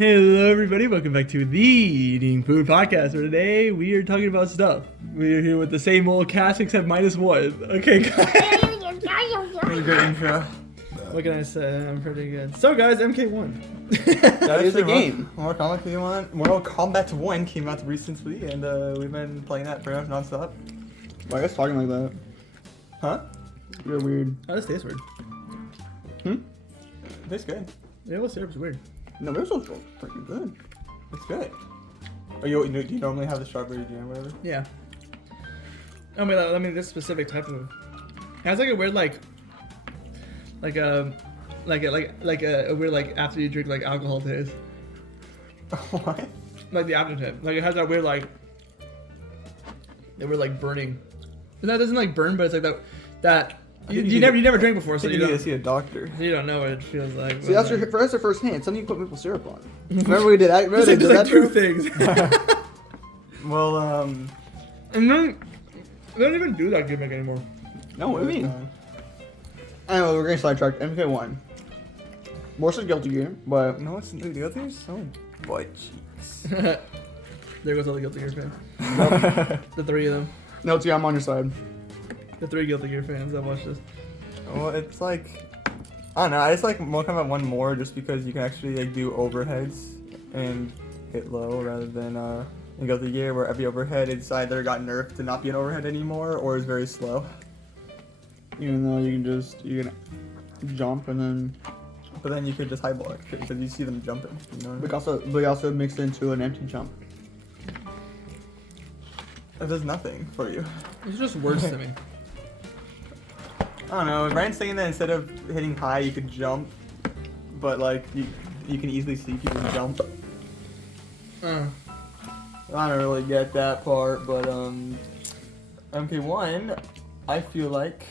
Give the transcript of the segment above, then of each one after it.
Hello, everybody. Welcome back to the Eating Food Podcast. Where today we are talking about stuff. We are here with the same old cast except -1. Okay, guys. Really good intro. What can I say? I'm pretty good. So, guys, MK1. That is the the game. game. Mortal Kombat 1 came out recently, and we've been playing that pretty much nonstop. Why are you guys talking like that? Huh? You're weird. Oh, this tastes weird. It's good. Yeah, what syrup's weird. No, this one's pretty good. It's good. Do you normally have the strawberry jam or whatever? Yeah. I mean, this specific type of. It has like a weird a weird after you drink alcohol taste. What? Like the aftertaste. Like it has that weird burning. It doesn't burn, but it's like that. You never drank before, so you need to see a doctor. you don't know what it feels like. See, that's your first hand. Something you put maple syrup on. Remember we did that? Remember they did There's that two too? things. Well, And then they don't even do that gimmick anymore. No, what do you mean? Anyway, we're getting sidetracked. MK1. More so Guilty Gear, but no, it's the other thing's so butt cheeks. There goes all the Guilty Gear fans. The three of them. no, it's I'm on your side. The three Guilty Gear fans that watch this. Well, it's like, I don't know. I just like Mortal Kombat 1 more just because you can actually do overheads and hit low rather than in Guilty Gear where every overhead it's either got nerfed to not be an overhead anymore or is very slow. Even though you can jump and then But then you could just high block because you see them jumping. You know what I mean? we also mix it into an empty jump. It does nothing for you. It's just worse to me. I don't know. Ryan's saying that instead of hitting high, you could jump, but you can easily see people jump. I don't really get that part, but MK1, I feel like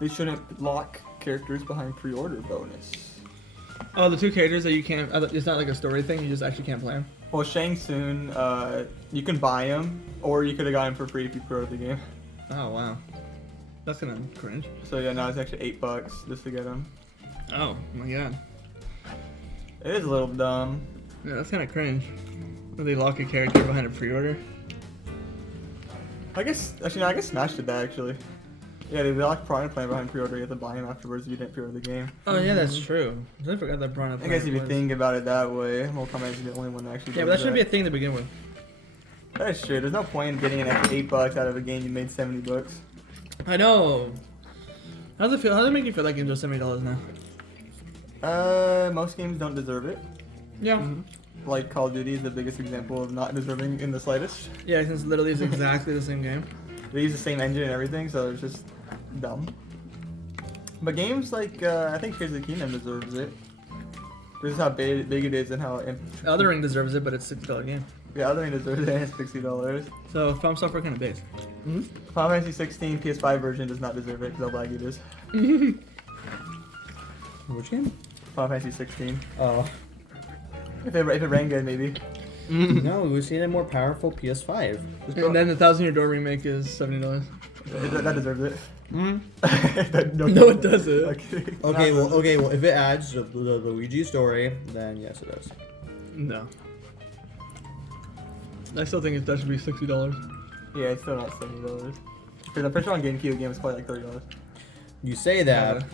they shouldn't lock characters behind pre-order bonus. Oh, the two characters that you can't. It's not like a story thing. You just actually can't play them. Well, Shang Tsung, you can buy him, or you could have got him for free if you pre-ordered the game. Oh wow, that's kind of cringe. So yeah, now it's actually $8 just to get him. Oh my god. It is a little dumb. Yeah, that's kind of cringe. When they lock a character behind a pre-order. I guess Smash did that actually. Yeah, they locked Piranha Plant behind pre-order. You have to buy him afterwards if you didn't pre-order the game. Oh yeah, that's true. I forgot that Piranha I Plant guess if you was- think about it that way, Mortal Kombat is the only one that actually. Yeah, but that shouldn't be a thing to begin with. That's true. There's no point in getting an extra $8 out of a game you made $70. I know. How does it feel? How does it make you feel like games are $70 now? Most games don't deserve it. Yeah. Like Call of Duty is the biggest example of not deserving in the slightest. Yeah, since literally it's exactly the same game. They use the same engine and everything, so it's just dumb. But games like I think Tears of the Kingdom deserves it. This is how big it is and how. Elden Ring deserves it, but it's $60 game. Yeah, Elden Ring deserves it and it's $60. So From Software kind of base. Final Fantasy 16 PS5 version does not deserve it because how laggy it is. Which game? Final Fantasy 16. Oh. If it ran good, maybe. No, we've seen a more powerful PS5. And then the Thousand Year Door remake is $70. That deserves it. No, no, it doesn't. Okay, well, if it adds the Luigi story, then yes, it does. No. I still think that should be $60. Yeah, it's still not $70. Because I'm pretty sure on GameCube the game was probably like $30. You say that,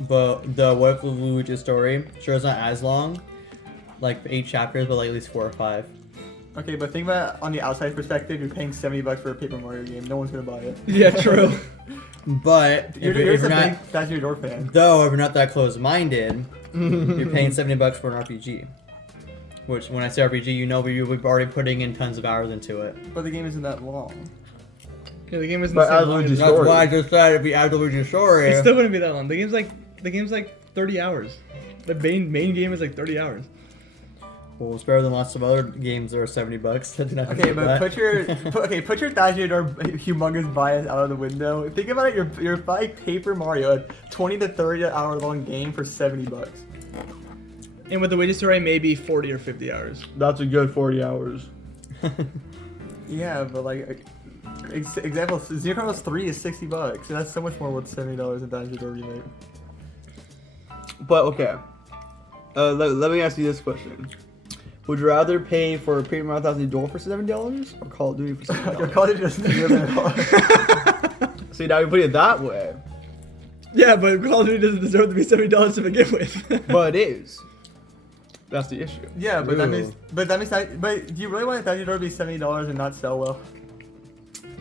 but the What If the Luigi story sure is not as long, like 8 chapters, but like at least 4 or 5. Okay, but think about it on the outside perspective. You're paying $70 for a Paper Mario game. No one's gonna buy it. Yeah, true. But You're if just you're a not, big Thousand Year Door fan. though, if you're not that close-minded, you're paying $70 for an RPG. Which, when I say RPG, you know we're already putting in tons of hours into it. But the game isn't that long. Yeah, the game isn't But the same as long Luigi's as- That's Story. why I just said if we add the Luigi story. It still wouldn't be that long. The game's like 30 hours. The main game is like 30 hours. Well, it's better than lots of other games that are $70. I did not Okay, say but that. put your Thousand Year Door humongous bias out of the window. Think about it. You're buying Paper Mario, a 20 to 30 hour long game for $70. And with the Luigi story, maybe 40 or 50 hours. That's a good 40 hours. Yeah, but like example, Xenoblade Chronicles 3 is $60. So that's so much more worth $70 than Thousand Year Door remake. But okay. Let me ask you this question. Would you rather pay for Paper Mario Thousand Duel for $70 or Call of Duty for Your $70? college doesn't deserve $70. See, now you put it that way, Yeah, but Call of Duty doesn't deserve to be $70 to begin with. but it is. That's the issue. Yeah, but that Ooh. means, but do you really want $70 to be $70 and not sell well?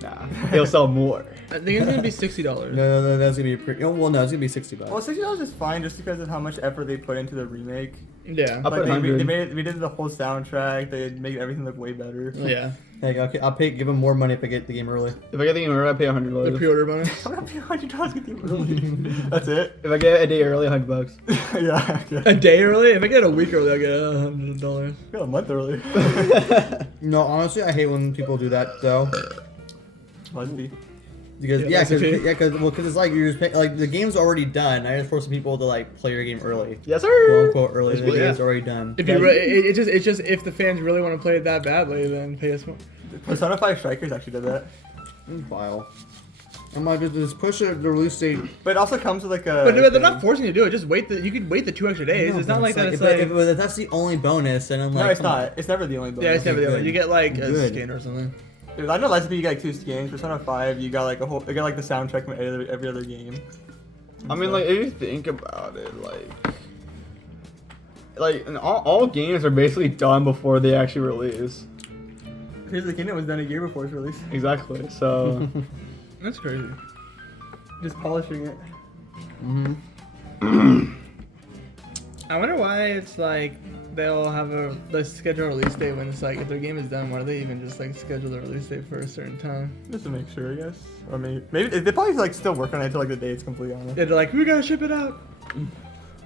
Nah, it'll sell more. I think it's gonna be $60. No, that's gonna be pretty. Oh, well, no, it's gonna be $60. Well, $60 is fine just because of how much effort they put into the remake. Yeah. I'll put Like they 100. made the whole soundtrack. They made everything look way better. Yeah. Hey, okay, I'll pay. Give them more money if I get the game early. If I get the game early, I pay The $100. pre-order bonus. I'm gonna pay $100 to get the early. That's it. If I get it a day early, $100. Yeah. A day early? If I get a week early, I'll get $100. Got a month early. No, honestly, I hate when people do that though. Must be. Because Yeah, that's okay. because it's like you're just pay, like the game's already done. I just force people to like play your game early, Yes, quote sir. unquote early. The Yeah. game's already done. If you it's just if the fans really want to play it that badly, then pay us more. Persona 5 Strikers actually did that. File. I'm like, just push the release date. But it also comes with like a. But they're not forcing you to do it. Just wait. You could wait the 2 extra days. No, It's but not like that. It's if that's the only bonus, and I'm like, No, it's come on. not. It's never the only bonus. yeah, it's never the other. good. You get like a Good. skin or something. Dude, I know Last you get like 2 skins. Persona 5, you got like a whole. You got like the soundtrack from every other game. I mean, like, if you think about it, like and all games are basically done before they actually release. Here's the Kingdom was done a year before its release. Exactly. So, That's crazy. Just polishing it. I wonder why it's like they'll have a schedule a release date when it's like if their game is done. Why do they even just like schedule the release date for a certain time? Just to make sure, I guess. Or maybe they probably like still work on it until like the day it's completely on it. Yeah, they're like, we gotta ship it out.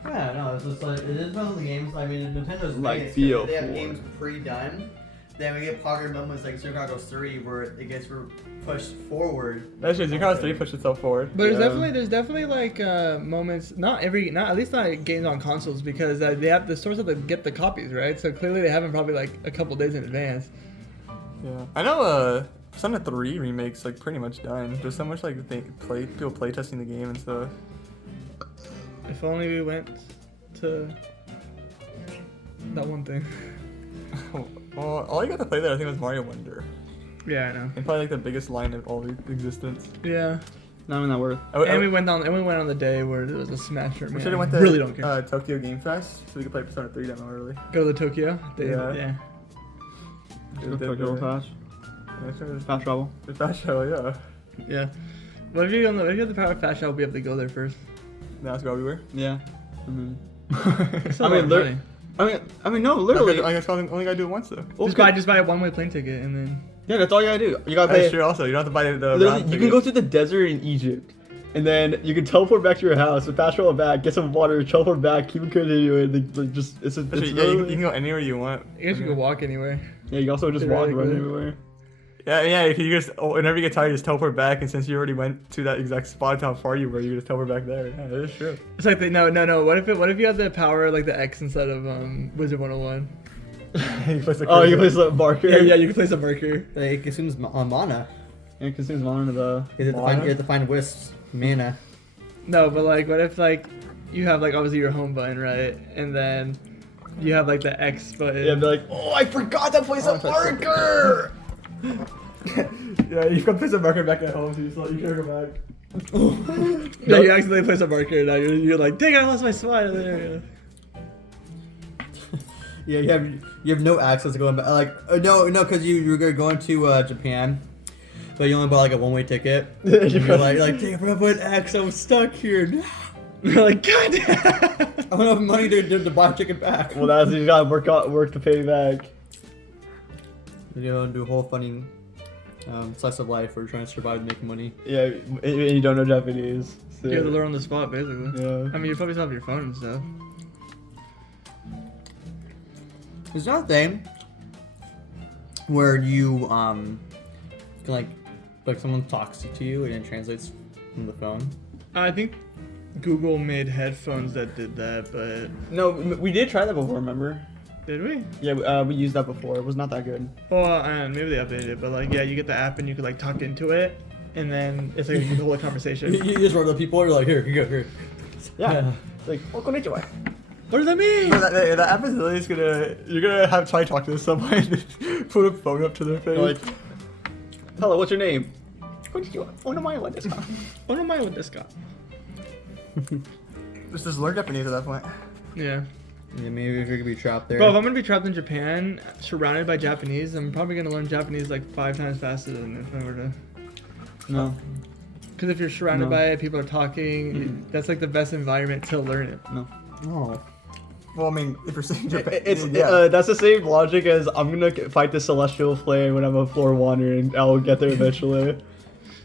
Yeah, no, it's just like it is one of the games. I mean, Nintendo's Like great, it's 'cause they have BO4. games pre-done. Then we get pocket moments like Super Mario Bros. 3 where it gets pushed forward. That's just Zero 3 pushed itself forward. But Yeah. there's definitely like moments. Not at least not games on consoles because they have the stores have to get the copies right. So clearly they have them probably like a couple days in advance. Yeah. I know Persona 3 remake's like pretty much done. There's so much like people play testing the game and stuff. If only we went to that one thing. Well, all you got to play there I think was Mario Wonder. Yeah, I know. And probably like the biggest line of all existence. Yeah. not even that worth. And we went on the day where there was a Smasher. We Man, should have went to really don't care. Tokyo Game Fest so we could play Persona 3 demo early. Go to Tokyo. Yeah. Yeah. Fast Yeah, fast travel. the fast show, yeah. Yeah. What if you have the power of fast travel? Be able to go there first. Now let's go everywhere. Yeah. It's a I lot mean, of lit- money. I mean, no, literally. I guess only gotta do it once though. Well, Just buy a one-way plane ticket and then. Yeah, that's all you gotta do. You gotta pay. That's true. Also, you don't have to buy the. Literally, round you can ticket. go through the desert in Egypt, and then you can teleport back to your house, fast travel back, get some water, teleport back, keep it continuing. Like just it's Actually, yeah, really, you can go anywhere you want. I guess you could walk anywhere. yeah. You can also just walk around Theoretically. everywhere. Yeah. You can just whenever you get tired, just teleport back. And since you already went to that exact spot, how far you were, you just teleport back there. Yeah, that is true. It's like no. What if you had the power like the X instead of Wizard 101? You place the Oh, you can cursor. place a marker. Yeah, you can place a marker. Like, it consumes mana. Yeah, it consumes mana the. You have to find wisps mana. No, but like, what if like you have like obviously your home button right, and then you have like the X button. Yeah, be like, oh, I forgot to place a marker. Yeah, you can place a marker back at home, so you can go back. No, you accidentally place a marker. Now you're like, dang, I lost my spot. And then, there Yeah, you have no access to going back. Like no, because you're going to Japan, but you only bought like a one-way ticket. And you're like, dang, I forgot to put X. I'm stuck here. you're like, God damn. I don't have money to buy a ticket back. Well, that's you gotta work to pay back. You know, do a whole funny slice of life where you're trying to survive and make money. Yeah, and you don't know Japanese. So. You have to learn on the spot, basically. Yeah. I mean, you probably still have your phone and stuff. There's not a thing where you can like someone talks to you and it translates from the phone. I think Google made headphones that did that, but No, we did try that before. Remember? did we? Yeah, we used that before. It was not that good. Well, maybe they updated it, but like, yeah, you get the app and you could like talk into it, and then it's like you hold a conversation. You just run up to people. You're like, here. Yeah. It's like, oh, konnichiwa. What does that mean? Bro, that app is literally just you're gonna have to try to talk to someone and put a phone up to their face. Like, hello, what's your name? Onomae desu ka? Onomae desu ka? Just learn Japanese at that point. Yeah. Yeah, maybe if you're gonna be trapped there. Bro, if I'm gonna be trapped in Japan, surrounded by Japanese, I'm probably gonna learn Japanese like 5 times faster than if I were to. No. Because if you're surrounded No. by it, people are talking. That's like the best environment to learn it. No. Oh. Well, I mean, if you're saying Japan, That's the same logic as I'm gonna fight the celestial flame when I'm a floor 1 and I'll get there eventually.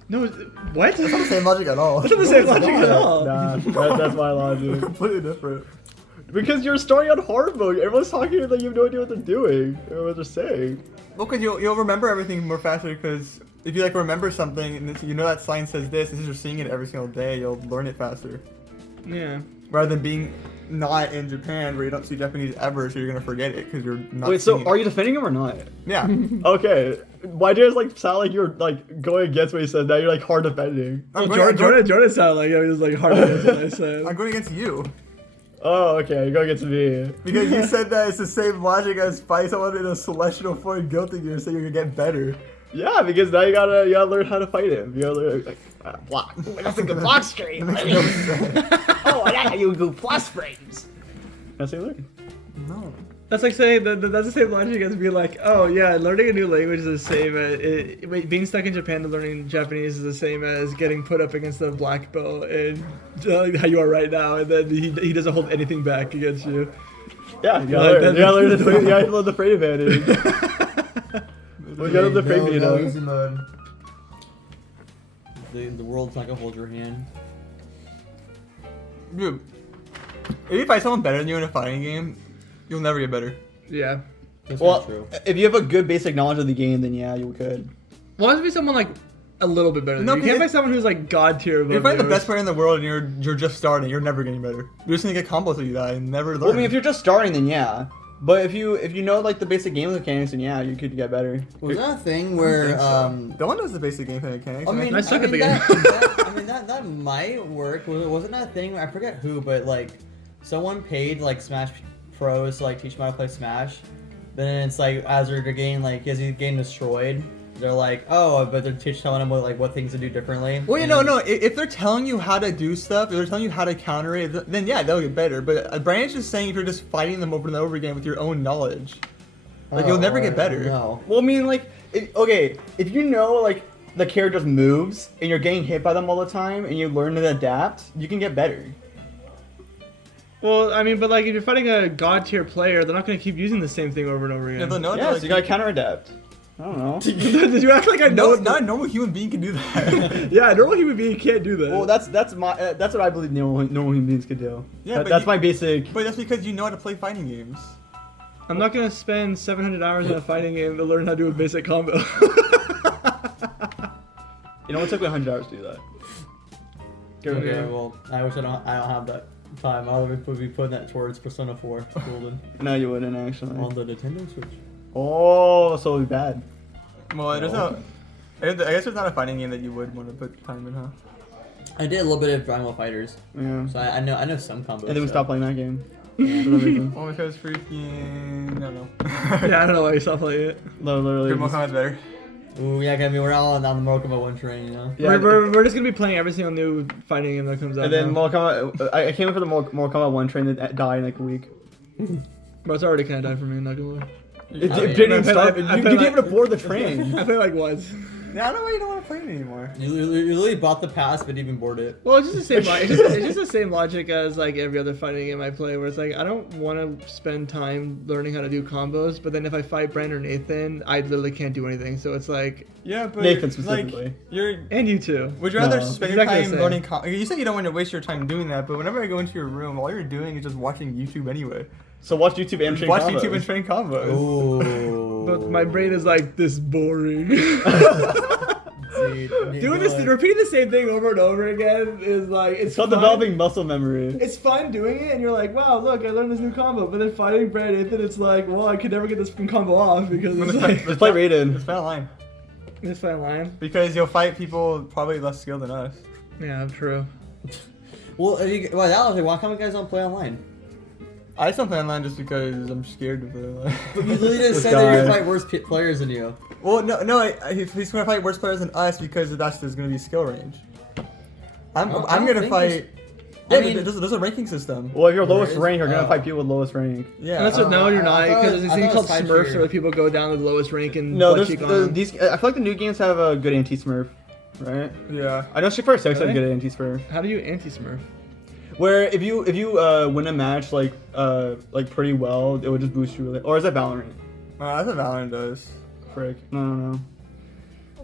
No, what? That's not the same logic at all. That's not the same logic at all. Nah, that's my logic. Completely different. Because you're starting on hard mode. Everyone's talking like you have no idea what they're doing or what they're saying. Well, because you'll remember everything more faster. Because if you like remember something and you know that sign says this, and since you're seeing it every single day, you'll learn it faster. Yeah. Rather than being not in Japan where you don't see Japanese ever, so you're gonna forget it because you're not. Wait, so seeing are it. you defending him or not? Yeah. Okay. Why do you guys like sound like you're like going against what he said? Now you're like hard defending. I'm Well, going, Jordan sounded like it was like hard to answer what I said. I'm going against you Oh, okay. You're going against me. because you said that it's the same logic as fight someone in a celestial form guilting you, so you're gonna get better. Yeah, because now you gotta learn how to fight him. You gotta learn like block. That's a good block stream. That makes no sense. Oh, yeah, you do plus frames. That's how you learn. No. That's like saying that's the same logic as being like, oh yeah, learning a new language is the same as being stuck in Japan to learning Japanese is the same as getting put up against a black belt and how you are right now, and then he doesn't hold anything back against you. Yeah, you Like, gotta learn the frame advantage. We gotta learn the frame advantage. No easy mode. The world's not gonna hold your hand. Dude, if you fight someone better than you in a fighting game, you'll never get better. Yeah. That's Well, not true. if you have a good basic knowledge of the game, then yeah, you could. Well, it has to be someone like a little bit better than No, you. You can't because fight someone who's like god tier above If you're the you. best player in the world and you're just starting, you're never getting better. You're just gonna get combos till you die and never learn. Well, I mean, if you're just starting, then yeah. But if you know like the basic game mechanics, then yeah, you could get better. Was that a thing I where think so. No one knows the basic gameplay mechanics. I mean, I suck at the that, game. that might work. Wasn't that a thing? I forget who, but like, someone paid like Smash Pros to like teach them how to play Smash. Then it's like as they're getting like as he's getting destroyed, they're like, oh, but they're telling them what things to do differently. Well, no. If they're telling you how to do stuff, if they're telling you how to counter it, then yeah, they'll get better. But Brandon's just saying if you're just fighting them over and over again with your own knowledge, like you'll never get better. No. Well, I mean, like, okay, if you know like the character's moves and you're getting hit by them all the time and you learn to adapt, you can get better. Well, I mean, but like if you're fighting a god tier player, they're not gonna keep using the same thing over and over Yeah, again. they'll know. Yeah, like, so you gotta counter adapt. I don't know. Did you act like I know? no, not a normal human being can do that. Yeah, a normal human being can't do that. Well, that's what I believe normal human beings could do. Yeah, but that's you- my basic. But that's because you know how to play fighting games. I'm not gonna spend 700 hours in a fighting game to learn how to do a basic combo. You know, it took me 100 hours to do that. Okay, Yeah. well, I wish I don't have that time. I would be putting that towards Persona 4 Golden No, you wouldn't actually. on the Nintendo Switch. Oh, so it'd be bad. Well, there's No. no. I guess there's not a fighting game that you would want to put time in, huh? I did a little bit of Dragon Ball Fighters, Yeah. so I know some combos. And then we so. stopped playing that game. For some reason. Well, because freaking. I don't know. Yeah, I don't know why you stopped playing it. No, literally. Good Mortal Kombat's better. Ooh, yeah, I mean, we're all on the Mortal Kombat 1 train, you know? Yeah, we're just gonna be playing every single new fighting game that comes out. and then now. Mortal Kombat. I came in for the Mortal Kombat 1 train that died in like a week. But it's already kind of died for me. Not gonna lie. It I mean, didn't even I feel start. like- I You feel didn't like- even board the train. I played like once. Yeah, I don't know why you don't want to play it anymore. You literally bought the pass, but didn't even board it. Well, it's just the same. It's just the same logic as like every other fighting game I play, where it's like I don't want to spend time learning how to do combos, but then if I fight Brandon or Nathan, I literally can't do anything. So it's like, Yeah, but Nathan specifically. Like, you're. and you too. Would you rather No. spend your Exactly the time same. learning? You said you don't want to waste your time doing that, but whenever I go into your room, all you're doing is just watching YouTube anyway. So watch YouTube and Just train watch combos. YouTube and train combos. Ooh. But my brain is like this boring. Doing this, repeating the same thing over and over again is like It's it's called fun. developing muscle memory. It's fun doing it, and you're like, wow, look, I learned this new combo. But then fighting Brandon, Nathan, it's like, well, I could never get this combo off because it's like Let's play Raiden. It's fine line. this fine line. Because you'll fight people probably less skilled than us. Yeah, true. Well, that was like, why can't you guys don't play online? I just don't play online just because I'm scared to play online. But you literally just This said that you're guy. gonna fight worse players than you. Well, he's gonna fight worse players than us because there's gonna be skill range. I'm Well, I don't gonna think fight. I Yeah, mean- but there's a ranking system. Well, if you're There lowest is? rank, you're gonna Oh. fight people with lowest rank. Yeah. And that's what. No, you're I not, thought it because was- there's I a thing thought it called was five Smurfs tier. where people go down to the lowest rank and No, butt there's cheek on them. these. I feel like the new games have a good anti-smurf, right? Yeah. I know Street Fighter 6 has a Really? good anti-smurf. How do you anti-Smurf? Where if you win a match like pretty well, it would just boost you really. Or is that Valorant? That's what Valorant does. Frick. No.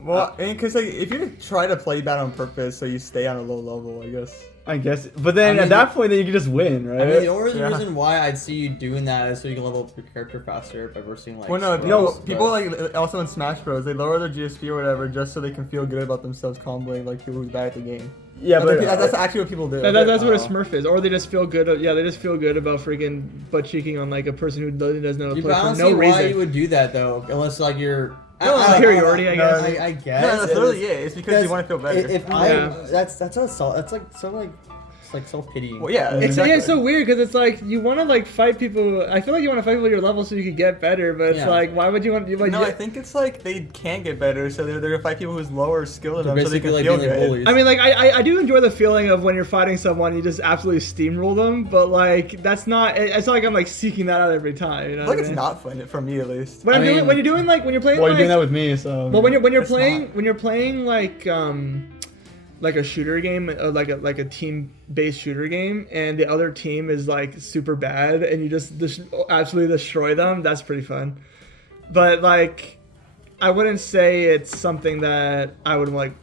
Well, because like if you try to play bad on purpose, so you stay on a low level, I guess. I guess. But then I mean, at that point, then you can just win, right? I mean, the only Yeah. reason why I'd see you doing that is so you can level up your character faster by versing like. Well, no, scrolls, people but- like also in Smash Bros. They lower their GSP or whatever just so they can feel good about themselves comboing like people who's bad at the game. yeah, but That's actually what people do. That's what a Oh. Smurf is, or they just feel good. Yeah, they just feel good about freaking butt cheeking on like a person who doesn't know how to You play but I for don't no see reason. why you would do that though, unless like you're. No, superiority, I guess. I guess. No, that's it literally was- it. It's because you want to feel better. If Yeah. that's like so like it's like self pitying. Well, yeah, It's, exactly. yeah, it's so weird because it's like you want to like fight people. I feel like you want to fight people at your level so you can get better, but it's Yeah. like why would you want? Like, No, I think it's like they can get better, so they're gonna fight people who's lower skill than They're them, so they basically can like feel being like good. bullies. I mean, like I do enjoy the feeling of when you're fighting someone, you just absolutely steamroll them, but like that's not. It's not like I'm like seeking that out every time. You know Like what I it's mean? not fun for me at least. When, I I'm doing, mean- when you're doing like when you're playing well, like you're doing that with me, so. well when you're It's playing not. when you're playing like a shooter game, like a team-based shooter game, and the other team is like super bad, and you just absolutely destroy them. That's pretty fun. But like, I wouldn't say it's something that I would like.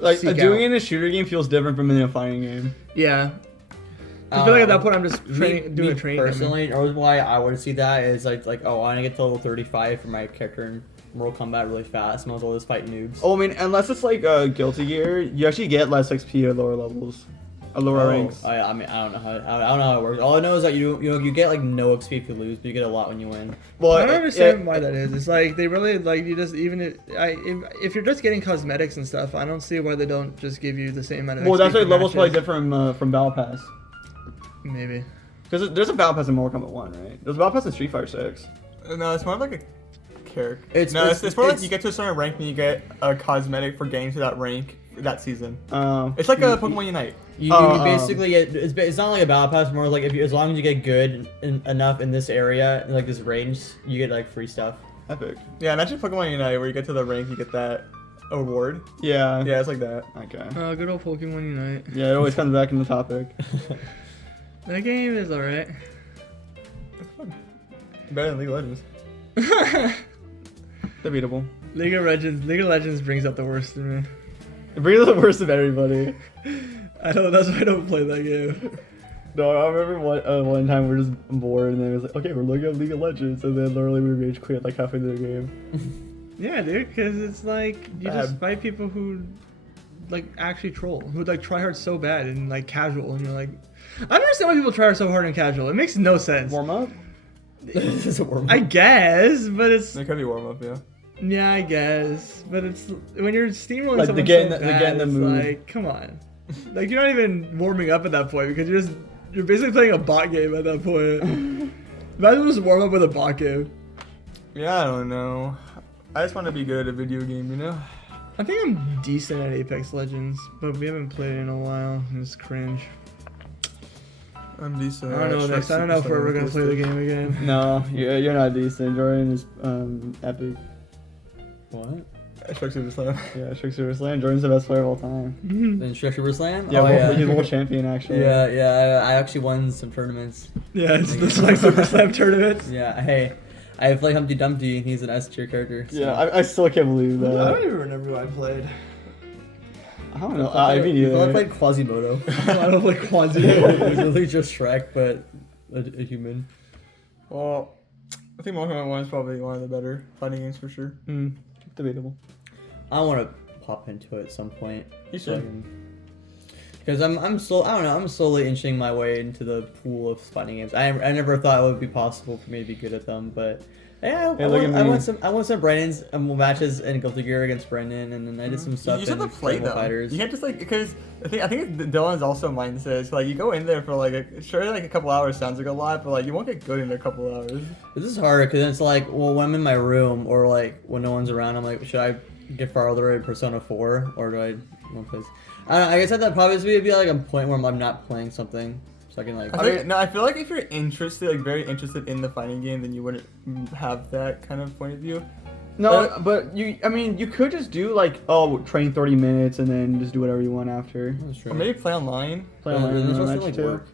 like seek doing out. it in a shooter game feels different from in a fighting game. Yeah. I feel like at that point I'm just doing a training. personally, or why I would see that is like oh I want to get to level 35 for my character in Mortal Kombat really fast, and I'll just fight noobs. Oh, I mean, unless it's like Guilty Gear, you actually get less XP at lower levels, at lower ranks. Oh, yeah, I mean I don't know how it works. All I know is that you get like no XP if you lose, but you get a lot when you win. Well, I don't understand why that is. It's like they really like you just even if you're just getting cosmetics and stuff, I don't see why they don't just give you the same amount of. Well, XP that's why for levels probably matches. different from Battle Pass. Maybe. Because there's a Battle Pass in Mortal Kombat 1, right? There's a Battle Pass in Street Fighter 6. No, it's more like a character. It's It's more like you get to a certain rank and you get a cosmetic for getting to that rank that season. It's like a Pokemon Unite. You Oh, basically get it's not like a battle pass, more like if you, as long as you get good enough in this area, in like this range, you get like free stuff. Epic. Yeah, imagine Pokemon Unite where you get to the rank, you get that award. Yeah. Yeah, it's like that. Okay. Good old Pokemon Unite. Yeah, it always comes back in the topic. That game is alright. It's fun. Better than League of Legends. Debatable. League of Legends brings out the worst in me. It brings the worst of everybody. That's why I don't play that game. No, I remember one time we were just bored and then it was like, okay, we're looking at League of Legends, and then literally we rage quit like halfway through the game. Yeah, dude, because it's like you just Bad. fight people who like actually troll, who like try hard so bad and like casual, and you're like, I don't understand why people try hard so hard in casual. It makes no sense. Warm up? This is a warm I guess, but it's It could be warm up, yeah. yeah, I guess, but it's when you're steamrolling Like, someone to get so in the- to bad, get in the it's mood. like, come on, like you're not even warming up at that point because you're basically playing a bot game at that point. Imagine just warm up with a bot game. Yeah, I don't know. I just want to be good at a video game, you know? I think I'm decent at Apex Legends, but we haven't played it in a while. It's cringe. I'm decent. I don't know, Next. I don't know if we're ever gonna play the game again. No, you're not decent. Jordan is epic. What? Shrek Super Slam. Yeah, Trick Super Slam. Jordan's the best player of all time. Then Shrek Super Slam? Yeah, Oh, he's a world champion actually. Yeah, I actually won some tournaments. Yeah, it's the Spike Super Slam tournaments. Yeah, hey, I play Humpty Dumpty, and he's an S tier character. So. Yeah, I still can't believe I that. don't even remember who I played. I don't know. I mean, I yeah. played Quasimodo. I don't play Quasi. It was literally just Shrek, but a human. Well, I think Mortal Kombat 1 is probably one of the better fighting games for sure. Debatable. I want to pop into it at some point. You So I should. can- Because I'm slowly inching my way into the pool of fighting games. I never thought it would be possible for me to be good at them, but yeah, Hey, look at I me. won some Brandon's matches in Guilty Gear against Brendan, and then I did some stuff You just in have to play Primal them. Fighters. You can't just like because I think Dylan's also mindset. So, like you go in there for like a couple hours sounds like a lot, but like you won't get good in a couple hours. This is hard because it's like, well, when I'm in my room or like when no one's around, I'm like, should I get farther in Persona 4 or do I want to play? I don't know, I guess that probably would be like a point where I'm not playing something, so I can like. I feel like if you're interested, like very interested in the fighting game, then you wouldn't have that kind of point of view. No, but you could just do like, train 30 minutes and then just do whatever you want after. That's true. Or maybe play online. Play Yeah, online there's and also, match like, too. work.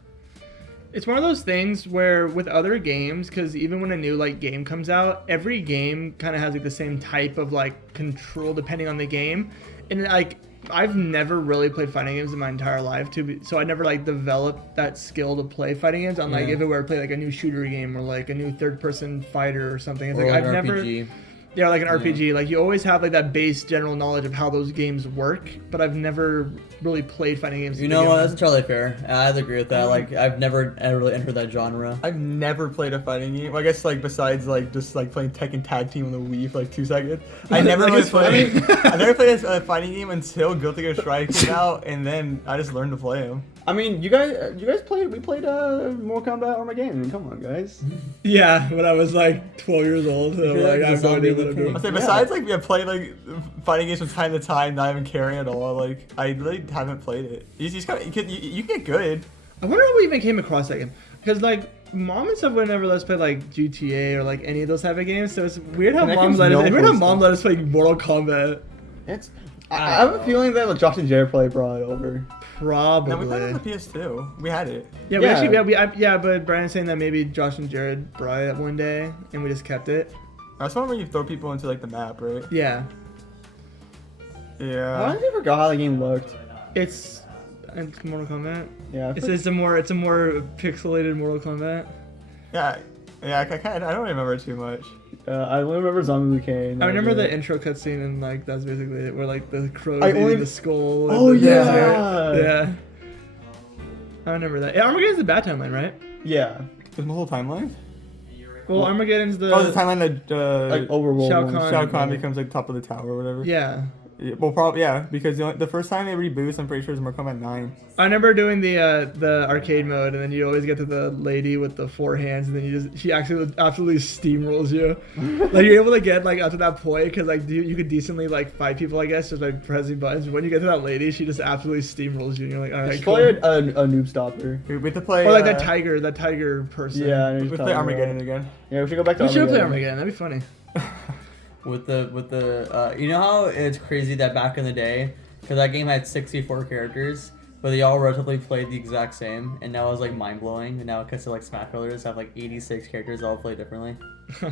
It's one of those things where with other games, because even when a new like game comes out, every game kind of has like the same type of like control depending on the game, and like I've never really played fighting games in my entire life so I never like developed that skill to play fighting games. Unlike Yeah. if it were to play like a new shooter game or like a new third-person fighter or something. It's Or like like I've an never. RPG. Yeah, like an RPG. Like you always have like that base general knowledge of how those games work, but I've never really played fighting games. to You know begin what? with. That's entirely fair. I'd agree with that. Like I've never really entered that genre. I've never played a fighting game. Well, I guess like besides like just like playing Tekken Tag Team on the Wii for like 2 seconds. I never Like, really it's funny. played. I never played a fighting game until Guilty Gear Strive came out, and then I just learned to play them. I mean, you guys played. We played Mortal Kombat Armageddon. Come on, guys. Yeah, when I was like 12 years old. So, feel like like, I have the no idea zombie what I'm king. doing. I say besides like we have played like fighting games from time to time, not even caring at all. Like I really haven't played it. You just gotta, you can get good. I wonder how we even came across that game. Because, like, mom and stuff would never let us play, like, GTA or, like, any of those type of games. So it's weird how And that mom game's let us, known weird for how mom stuff. let us play Mortal Kombat. It's. I have a feeling that Josh and Jared probably brought it over. Probably. No, we played it on the PS2. We had it. Yeah, Yeah. but Brian's saying that maybe Josh and Jared brought it one day and we just kept it. That's one where you throw people into like the map, right? Yeah. I Yeah. honestly forgot how the game looked. It's Mortal Kombat. Yeah. It's a more pixelated Mortal Kombat. Yeah. Yeah. I don't remember too much. I only remember Zombie Liu Kang. I remember the intro cutscene and, like, that's basically it, where, like, the crow's I eating only- the skull. and Oh, the- yeah. Yeah. I remember that. Yeah, Armageddon's the bad timeline, right? Yeah. There's multiple timelines. Well, Armageddon's the... Oh, the timeline that Like overworld. Shao ones. Kahn. Shao Kahn becomes like top of the tower or whatever. Yeah. Yeah, well, probably yeah, because the first time they reboots, I'm pretty sure is Mortal Kombat 9. I remember doing the arcade mode, and then you always get to the lady with the 4 hands, and then she actually absolutely steamrolls you. Like you're able to get like up to that point because like you could decently like fight people, I guess, just by pressing buttons. But when you get to that lady, she just absolutely steamrolls you, and you're like, all right, It's cool. probably a noob stopper. We have to play. Or like that tiger person. Yeah. I know We what you're play talking Armageddon about. again. Yeah, we should go back to We should play Armageddon. Armageddon. That'd be funny. With the you know how it's crazy that back in the day, because that game had 64 characters, but they all relatively played the exact same, and now it's like mind blowing. And now because like Smash Brothers have like 86 characters that all play differently. Do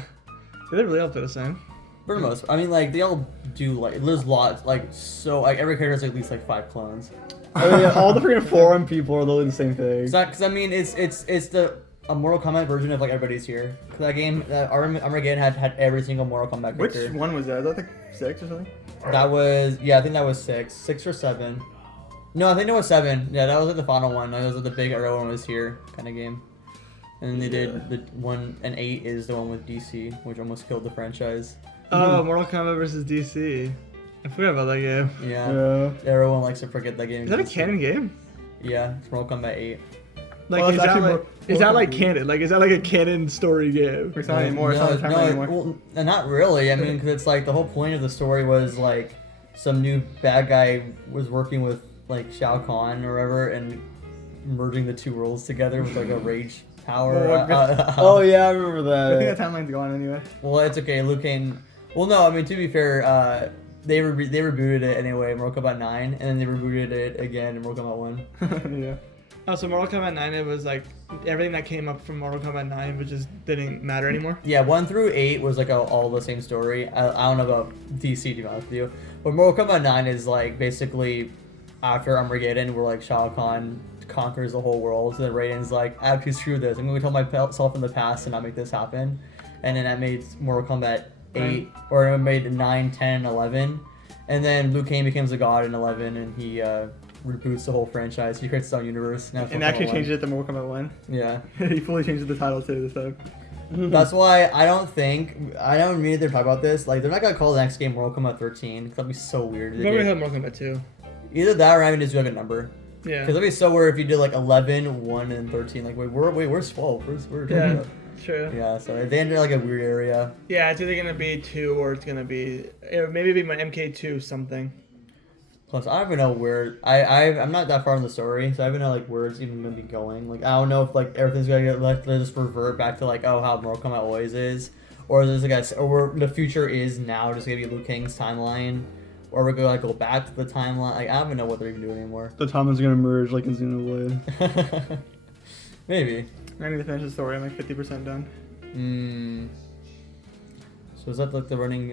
they really all play the same? For the most, I mean, like they all do like there's lots like so like every character has at least like 5 clones. Oh, yeah, all the freaking forum people are literally the same thing. It's not because I mean it's a Mortal Kombat version of like everybody's here. 'Cause that game, Armageddon had every single Mortal Kombat Which character. one was that? Is that like 6 or something? That was I think that was 6 or 7. No, I think that was 7. Yeah, that was like the final one. That was like the big everyone was here kind of game. And then they did the one, and 8 is the one with DC, which almost killed the franchise. Oh, Mortal Kombat versus DC. I forgot about that game. Yeah, Yeah. everyone likes to forget that game. Is that a existed. canon game? Yeah, it's Mortal Kombat 8. Like, Well, is it's that actually like, more- is that like more- canon? Like, is that like a canon story game? It's not anymore. It's not the timeline anymore. Well, not really. I mean, because it's like the whole point of the story was like some new bad guy was working with like Shao Kahn or whatever, and merging the two worlds together with like a rage power. Oh yeah, I remember I think that. that timeline's gone anyway. Well, it's okay. Liu Kang. Well, no, I mean to be fair, they rebooted it anyway, Mortal Kombat 9, and then they rebooted it again in Mortal Kombat 1. Yeah. Oh, so Mortal Kombat 9, it was like everything that came up from Mortal Kombat 9, which just didn't matter anymore. Yeah, 1 through 8 was like all the same story. I don't know about DC to be honest with you, but Mortal Kombat 9 is like basically after Armageddon, where like Shao Kahn conquers the whole world. So then Raiden's like, actually screw this. I'm going to tell myself in the past and not make this happen. And then that made Mortal Kombat 8, or it made 9, 10, 11. And then Liu Kang becomes a god in 11, and he reboots the whole franchise. He creates his own universe. Now it's And Mortal actually Kombat changed it to Mortal Kombat 1. 1. Yeah. He fully changed the title too this time. That's why I don't mean they're talking about this. Like, they're not gonna call the next game Mortal Kombat 13. Cause that'd be so weird. if they Maybe we did. have Mortal Kombat 2. Either that or having just do like a number. Yeah. Cause that'd be so weird if you did like 11, 1, and 13. Like, where's 12? Where's Yeah. True. Yeah. So if they enter like a weird area. Yeah, it's either gonna be 2 or it's gonna be maybe it'd be my MK2 something. Plus, I don't even know where I'm not that far in the story, so I don't even know like where it's even gonna be going. Like, I don't know if like everything's gonna get left to just revert back to like how Mortal Kombat always is, or there's like or the future is now just gonna be Liu Kang's timeline, or we're gonna like go back to the timeline. Like, I don't even know what they're even doing anymore. The timelines are gonna merge like in Xenoblade. Maybe. I need to finish the story. I'm like 50% done. So is that like the running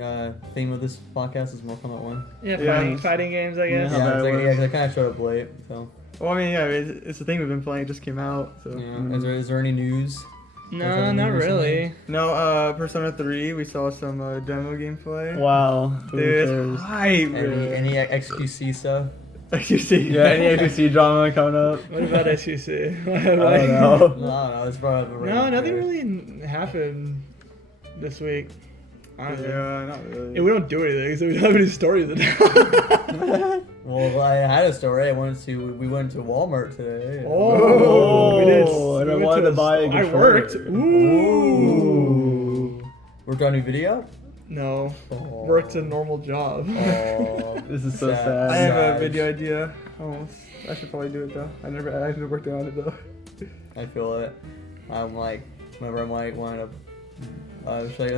theme of this podcast? Is Mortal Kombat 1? Yeah, Yeah. fighting games, I guess. How Yeah, bad it's it like, was. yeah, 'cause I kind of showed up late. So Well, I mean, yeah, it's the thing we've been playing. It just came out. So. yeah. Is there any news? No, not really. No, Persona 3, we saw some demo gameplay. Wow. Who Dude, it's cares? hype, bro. Any XQC stuff? Like you see. Yeah, any APC drama coming up? What about SUC? I don't know. I don't know. It's probably No, nothing really happened this week. Honestly. Yeah, not really. Yeah, we don't do anything, so we don't have any stories to tell. Well, I had a story. We went to Walmart today. Oh, we did. and I We went wanted to buy a I controller. worked. Ooh. Worked on a new video? No, Oh. worked a normal job. Oh, This is so sad. I have Sad. a video idea. Almost. I should probably do it though. I actually worked on it though. I feel it. I'm like, whenever I'm like, wanting to, should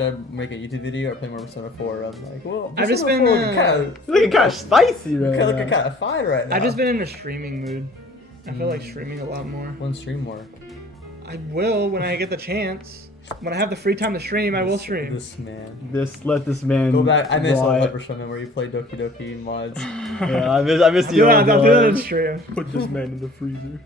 I make a YouTube video or play more Persona 4? I'm like, well, I've just Persona been, 4 kind of, You're looking kind of spicy right now. looking kind of fine right now. I've just been in a streaming mood. I feel like streaming a lot more. One stream more. I will when I get the chance. When I have the free time to stream, I will stream. This man. Let this man. Go back. I miss old lie. Leper Showman where you play Doki Doki mods. Yeah, I miss the I'll old do that in ones. stream. Put this man in the freezer.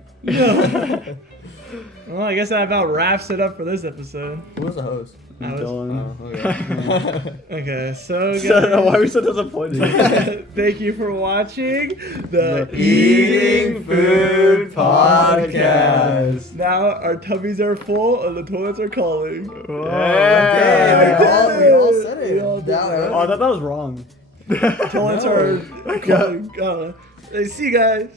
Well, I guess that about wraps it up for this episode. Who was the host? I was- Dylan. Oh, okay. Okay, so So, why are we guys, so disappointed? thank you for watching the Eating Food Podcast. Now our tummies are full and the toilets are calling. Yeah. we all said it. We all did That that. Oh, I thought that was wrong. Toilets No. are calling. See you guys.